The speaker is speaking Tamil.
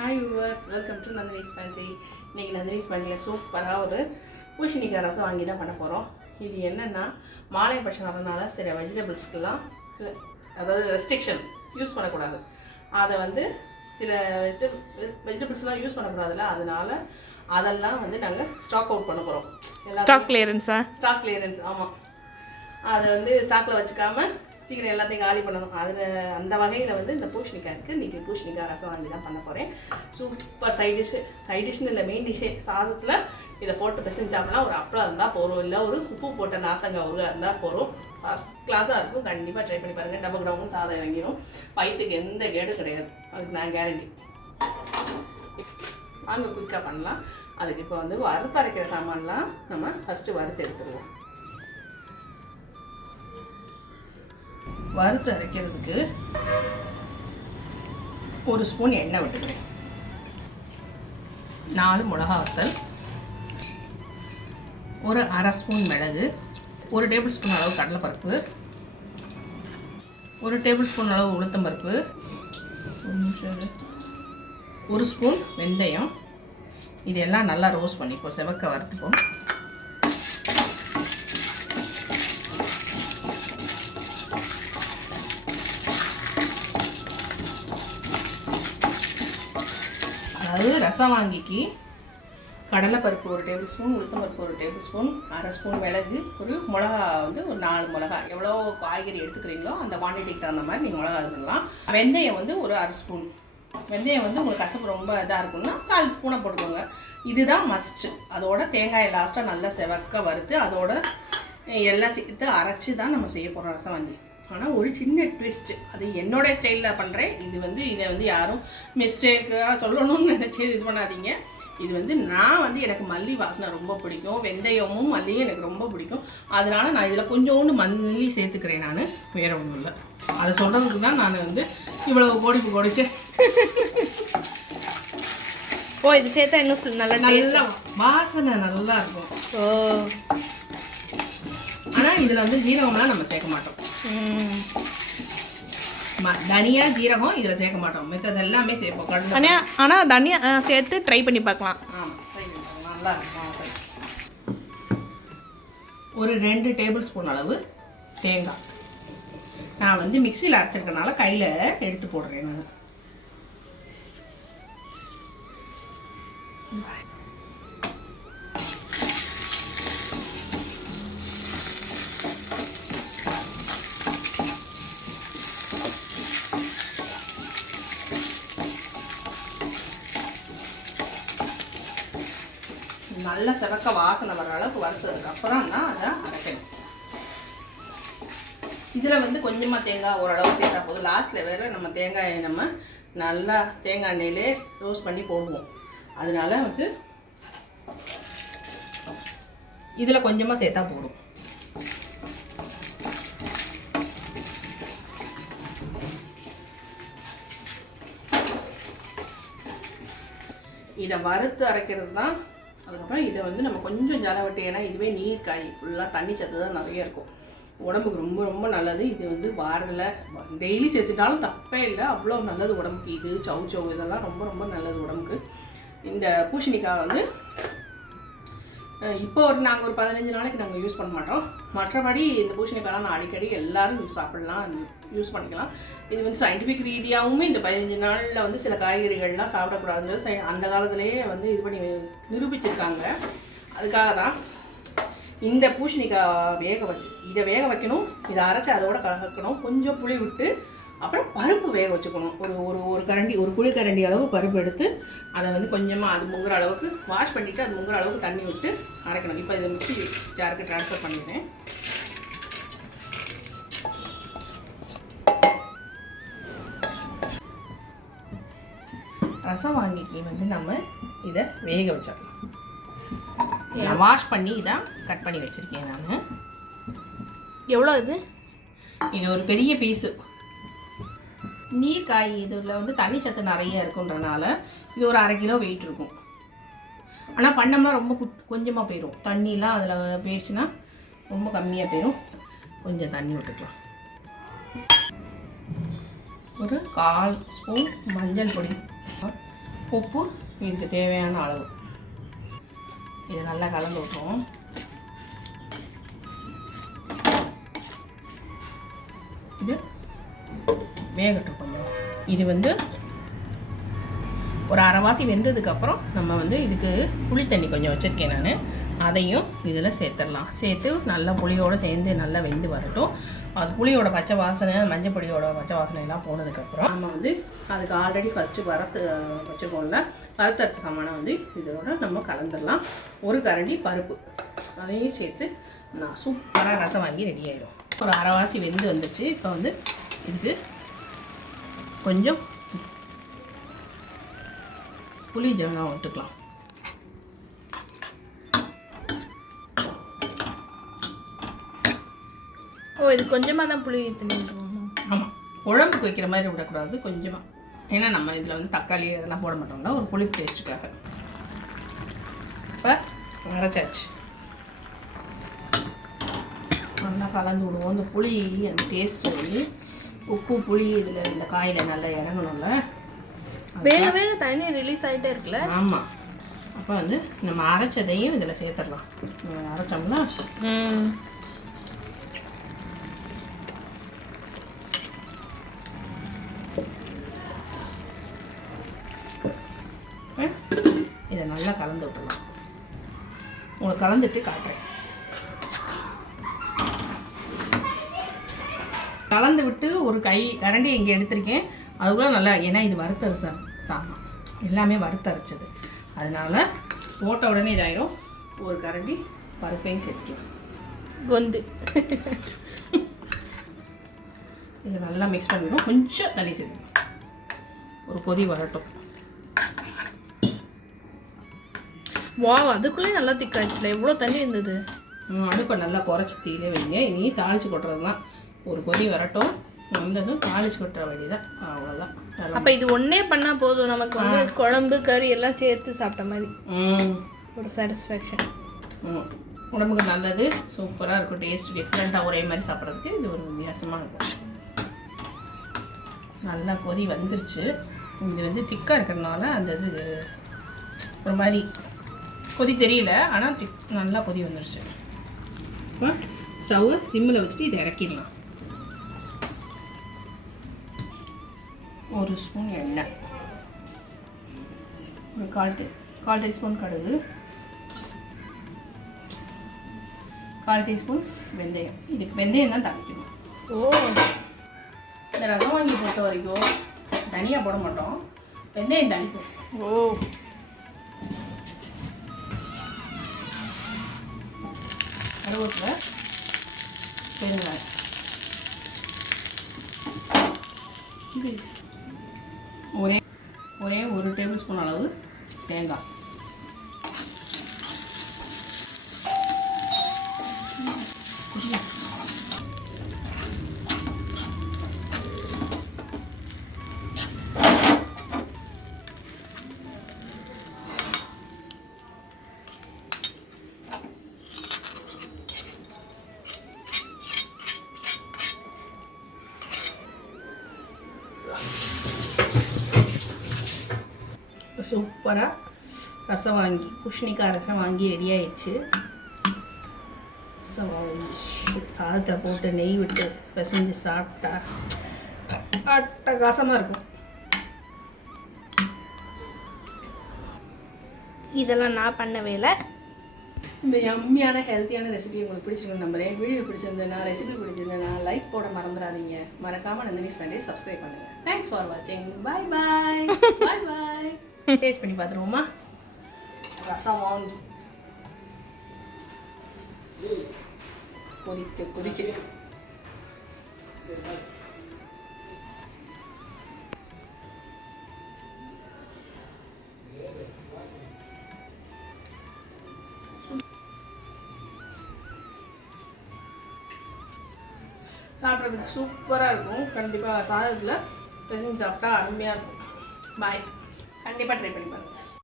Hi viewers welcome to Nandini's pantry இன்றைக்கி நந்தினிஸ் பேண்ட்ரியில் சூப்பராக ஒரு பூஷணிக்காய் ரசம் வாங்கி தான் பண்ண போகிறோம் இது என்னென்னா மாலை பட்சம் வரனால சில வெஜிடபிள்ஸ்க்கெல்லாம் அதாவது ரெஸ்ட்ரிக்ஷன் யூஸ் பண்ணக்கூடாது. அதை வந்து சில வெஜிடபிள் வெஜிடபிள்ஸ்லாம் யூஸ் பண்ணக்கூடாதுல்ல அதனால அதெல்லாம் வந்து நாங்கள் ஸ்டாக் அவுட் பண்ண போகிறோம் ஸ்டாக் கிளியரன்ஸா ஸ்டாக் கிளியரன்ஸ் ஆமாம் அதை வந்து ஸ்டாக்கில் வச்சுக்காம சீக்கிரம் எல்லாத்தையும் காலி பண்ணணும். அதில் அந்த வகையில் வந்து இந்த பூஷணிக்காய் இருக்குது இன்றைக்கி பூஷணிக்காய் ரசம் வாங்கி தான் பண்ண போகிறேன் சூப்பர் சைட் டிஷ்ஷு சைட் டிஷ்னு இல்லை மெயின் டிஷ்ஷே சாதத்தில் இதை போட்டு பிசைஞ்சு சாப்பிடலாம். ஒரு அப்பளம் இருந்தால் போகிறோம் இல்லை ஒரு உப்பு போட்ட நாத்தங்காய் ஊறுகாய் இருந்தால் போகிறோம் ஃபஸ்ட் கிளாஸாக இருக்கும். கண்டிப்பாக ட்ரை பண்ணி பாருங்கள் டபுள் டபுள் சாதம் இறங்கிடும் வயிற்றுக்கு எந்த கேடும் கிடையாது. அதுக்கு நான் கேரண்டி வாங்க குயிக்காக பண்ணலாம். அதுக்கு இப்போ வந்து வறுத்து அரைக்கிற சாமான்லாம் நம்ம ஃபஸ்ட்டு வறுத்து எடுத்துருவோம். வறுத்து அரைக்கிறதுக்கு ஒரு ஸ்பூன் எண்ணெய் விட்டுக்கிறேன். நாலு மிளகா வத்தல் ஒரு அரை ஸ்பூன் மிளகு ஒரு டேபிள் ஸ்பூன் அளவு கடலைப்பருப்பு ஒரு டேபிள் ஸ்பூன் அளவு உளுத்தம்பருப்பு ஒரு ஒரு ஸ்பூன் வெந்தயம். இதெல்லாம் நல்லா ரோஸ்ட் பண்ணிப்போம் செவக்க வறுத்துப்போம் அதாவது ரசம் வாங்கிக்கு கடலைப்பருப்பு ஒரு டேபிள் ஸ்பூன் உளுத்தம்பருப்பு ஒரு டேபிள் ஸ்பூன் அரை ஸ்பூன் மிளகு ஒரு மிளகா வந்து ஒரு நாலு மிளகா. எவ்வளோ காய்கறி எடுத்துக்கிறீங்களோ அந்த குவான்டிட்டிக்கு தகுந்த மாதிரி நீங்கள் மிளகா எடுத்துக்கலாம் வெந்தயம் வந்து ஒரு அரை ஸ்பூன் வெந்தயம் வந்து உங்களுக்கு கசப்பு ரொம்ப இதாக இருக்கும்னா கால் ஸ்பூனை போட்டுக்கோங்க. இதுதான் மஸ்ட்டு அதோட தேங்காயை லாஸ்ட்டாக நல்லா செவக்க வறுத்து அதோட எல்லாம் சேர்த்து அரைச்சி தான் நம்ம செய்ய போகிறோம் ரசம் வாங்கி ஆனால் ஒரு சின்ன ட்விஸ்ட் அது என்னோட ஸ்டைலில் பண்ணுறேன் இது வந்து இதை வந்து யாரும் மிஸ்டேக்காக சொல்லணும்னு நினச்சி இது பண்ணாதீங்க. இது வந்து நான் வந்து எனக்கு மல்லி வாசனை ரொம்ப பிடிக்கும். வெந்தயமும் மல்லியும் எனக்கு ரொம்ப பிடிக்கும். அதனால நான் இதில் கொஞ்சோண்டு மல்லி சேர்த்துக்கிறேன் நான். வேற ஒன்றும் இல்லை. அதை சொல்கிறதுக்கு தான் நான் வந்து இவ்வளவு கோடிப்பு கொடிச்சேன் ஓ இது சேர்த்தா இன்னும் நல்லா நல்லா வாசனை நல்லா இருக்கும். ஓ. ஆனால் இதில் வந்து ஜீரகம்லாம் நம்ம சேர்க்க மாட்டோம். தனியா ஜீரகம் இதில் சேர்க்க மாட்டோம். மித்தது எல்லாமே சேர்ப்போம். கடலை ஆனா ஆனால் தனியா சேர்த்து ட்ரை பண்ணி பார்க்கலாம். நல்லா இருக்கும். ஒரு ரெண்டு டேபிள் ஸ்பூன் அளவு தேங்காய். நான் வந்து மிக்சியில் அரைச்சிருக்கனால கையில் எடுத்து போடுறேன் நான். நல்ல செவக்க வாசனை வர அளவுக்கு வறுத்ததுக்கு அப்புறம் தான் அதை அரைக்கணும். இதில் வந்து கொஞ்சமாக தேங்காய் ஓரளவு சேர்த்தா போதும். லாஸ்ட்டில் வேறு நம்ம தேங்காயை நம்ம நல்லா தேங்காய் எண்ணெயிலே ரோஸ்ட் பண்ணி போடுவோம். அதனால வந்து இதில் கொஞ்சமாக சேர்த்தா போடும் இதை வறுத்து அரைக்கிறது தான் அதுக்கப்புறம் இதை வந்து நம்ம கொஞ்சம் ஜலவட்டி ஏன்னா இதுவே நீர் காய் ஃபுல்லாக தண்ணி சத்து தான் நிறைய இருக்கும். உடம்புக்கு ரொம்ப ரொம்ப நல்லது. இது வந்து வாரத்தில் டெய்லி சேர்த்துட்டாலும் தப்பே இல்லை. அவ்வளோ நல்லது உடம்புக்கு. இது சவு சவு இதெல்லாம் ரொம்ப ரொம்ப நல்லது உடம்புக்கு. இந்த பூசணிக்காய் வந்து இப்போ ஒரு நாங்கள் ஒரு பதினஞ்சு நாளைக்கு நாங்கள் யூஸ் பண்ண மாட்டோம். மற்றபடி இந்த பூசணிக்காய்லாம் நான் அடிக்கடி எல்லாரும் சாப்பிடலாம் யூஸ் பண்ணிக்கலாம். இது வந்து சயின்டிஃபிக் ரீதியாகவுமே இந்த பதினஞ்சு நாளில் வந்து சில காய்கறிகள்லாம் சாப்பிடக்கூடாதுன்றது சை- அந்த காலத்துலேயே வந்து இது பண்ணி நிரூபிச்சிருக்காங்க. அதுக்காக தான் இந்த பூசணிக்காய் வேக வச்சு இதை வேக வைக்கணும் இதை அரைச்சி அதோட கலக்கணும். கொஞ்சம் புளி விட்டு அப்புறம் பருப்பு வேக வச்சுக்கணும். ஒரு ஒரு ஒரு கரண்டி ஒரு குழி கரண்டி அளவு பருப்பு எடுத்து அதை வந்து கொஞ்சமாக அது முங்குற அளவுக்கு வாஷ் பண்ணிவிட்டு அது முங்குற அளவுக்கு தண்ணி விட்டு அரைக்கணும். இப்போ இதை மிக்ஸி ஜாருக்கு ட்ரான்ஸ்ஃபர் பண்ணிடுறேன். ரசம் வாங்கிக்கு வந்து நம்ம இதை வேக வச்சிடலாம். நான் வாஷ் பண்ணி இதான் கட் பண்ணி வச்சுருக்கேன் நான். எவ்வளோ இது? இது ஒரு பெரிய பீஸு நீர் காய் இதில் வந்து தண்ணி சத்து நிறைய இருக்குன்றனால இது ஒரு அரை கிலோ வெயிட் இருக்கும். ஆனால் பண்ணோம்னா ரொம்ப குட் கொஞ்சமாக போயிடும் தண்ணிலாம் அதில் போயிடுச்சுன்னா ரொம்ப கம்மியாக போயிடும் கொஞ்சம் தண்ணி விட்டுக்கலாம். ஒரு கால் ஸ்பூன் மஞ்சள் பொடி உப்பு இதுக்கு தேவையான அளவு. இது நல்லா கலந்து விட்டுருவோம். வேகட்டும் கொஞ்சம். இது வந்து ஒரு அரைவாசி வெந்ததுக்கப்புறம் நம்ம வந்து இதுக்கு புளி தண்ணி கொஞ்சம் வச்சுருக்கேன் நான். அதையும் இதில் சேர்த்துடலாம். சேர்த்து நல்லா புளியோடு சேர்ந்து நல்லா வெந்து வரட்டும். அது புளியோட பச்சை வாசனை மஞ்சள் பொடியோட பச்சை வாசனை எல்லாம் போனதுக்கப்புறம் நம்ம வந்து அதுக்கு ஆல்ரெடி ஃபஸ்ட்டு வறுத்து வச்சுருக்கோம்ல. வறுத்தரைச்ச சாமானை வந்து இதோட நம்ம கலந்துடலாம். ஒரு கரண்டி பருப்பு. அதையும் சேர்த்து நான் சூப்பராக ரசம் வாங்கி ரெடி ஆயிடும் ஒரு அரைவாசி வெந்து வந்துருச்சு. இப்போ வந்து இதுக்கு கொஞ்சம் புளி ஜனம் விட்டுக்கலாம். ஓ இது கொஞ்சமாக தான் புளி ஊற்றணும் ஆமாம் குழம்புக்கு வைக்கிற மாதிரி விடக்கூடாது கொஞ்சமாக ஏன்னா நம்ம இதில் வந்து தக்காளி அதெல்லாம் போட மாட்டோம்ல ஒரு புளி டேஸ்ட்டுக்காக இப்போ அரைச்சாச்சு நல்லா கலந்து விடுவோம். இந்த புளி அந்த டேஸ்ட்டு வந்து உப்பு புளி இதில் இந்த காயில் நல்லா இறங்கணும்ல. வேக வேக தண்ணி ரிலீஸ் ஆகிட்டே இருக்குல்ல? ஆமாம் அப்போ வந்து நம்ம அரைச்சதையும் இதில் சேர்த்துடலாம். அரைச்சோம்னா இதை நல்லா கலந்து விட்டுலாம் உங்களுக்கு கலந்துட்டு காட்டுறேன். கலந்து விட்டு ஒரு கை கரண்டி இங்கே எடுத்திருக்கேன். அதுக்குள்ள நல்லா ஏன்னா இது வறுத்தரை சா சாமான் எல்லாமே வறுத்தரைச்சது. அதனால போட்ட உடனே இதாயிரும். ஒரு கரண்டி பருப்பையும் சேர்த்துக்கலாம். வந்து இதை நல்லா மிக்ஸ் பண்ணிவிடும் கொஞ்சம் தண்ணி சேர்த்துக்கலாம். ஒரு கொதி வரட்டும். வா அதுக்குள்ளேயே நல்லா திக்காச்சுல எவ்வளோ தண்ணி இருந்தது? அடுப்பை நல்லா குறைச்சி தீயிலே வைங்க. இனி தாளிச்சு கொட்டுறது தான் ஒரு கொதி வரட்டும். வந்ததும் தாளிச்சு கொட்டுற வேண்டியதான் அவ்வளோதான் அப்போ இது ஒன்றே பண்ணால் போதும். நமக்கு வந்து குழம்பு கறி எல்லாம் சேர்த்து சாப்பிட்ட மாதிரி. ஒரு சாட்டிஸ்ஃபேக்ஷன். உடம்புக்கு நல்லது சூப்பராக இருக்கும். டேஸ்ட் டிஃப்ரெண்ட்டாக ஒரே மாதிரி சாப்பிட்றதுக்கு இது ஒரு வித்தியாசமாக இருக்கும். நல்லா கொதி வந்துருச்சு. இது வந்து திக்காக இருக்கிறதுனால அந்த இது ஒரு மாதிரி கொதி தெரியல. ஆனால் திக் நல்லா கொதி வந்துருச்சு. ஸ்டவ்வை சிம்மில் வச்சுட்டு இதை இறக்கிடலாம். ஒரு ஸ்பூன் எண்ணெய். ஒரு கால் டீ கால் டீஸ்பூன் கடுகு. கால் டீஸ்பூன் வெந்தயம். இதுக்கு வெந்தயம் தான் தாளிக்கணும் ஓ. இந்த ரசம் வாங்கி பொறுத்த வரைக்கும் தனியாக போட மாட்டோம். வெந்தயம் தாளிப்போம் ஓ. கருவேப்பிலை பெருங்காயம். இது ஒரே ஒரே ஒரு டேபிள் ஸ்பூன் அளவு தேங்காய். சூப்பராக ரசம் வாங்கி புஷ்ணிக்காய் ரசம் வாங்கி ரெடி ஆயிடுச்சு. ரசம் வாங்கி சாதத்தை போட்டு நெய் விட்டு பிசைஞ்சு சாப்பிட்டா அட்டகாசமாக இருக்கும். இதெல்லாம் நான் பண்ண வேலை இந்த யம்மியான ஹெல்த்தியான ரெசிபி உங்களுக்கு பிடிச்சிருக்கு நம்புறேன். வீடியோ பிடிச்சிருந்தேன்னா ரெசிபி பிடிச்சிருந்தேன்னா லைக் போட மறந்துடாதீங்க. மறக்காம நந்தினி ஸ்பெண்டே சப்ஸ்கிரைப் பண்ணுங்க. தேங்க்ஸ் ஃபார் வாட்சிங் பாய் பாய் பாய் பாய் டேஸ்ட் பண்ணி பார்த்துருவோமா ரசம் வாங்கி. கொதிக்க கொதிச்சிருக்கு சாப்பிட்றதுக்கு சூப்பராக இருக்கும். கண்டிப்பாக சாதத்தில் பிசைஞ்சு சாப்பிட்டா அருமையாக இருக்கும். பாய் கண்டிப்பாக ட்ரை பண்ணி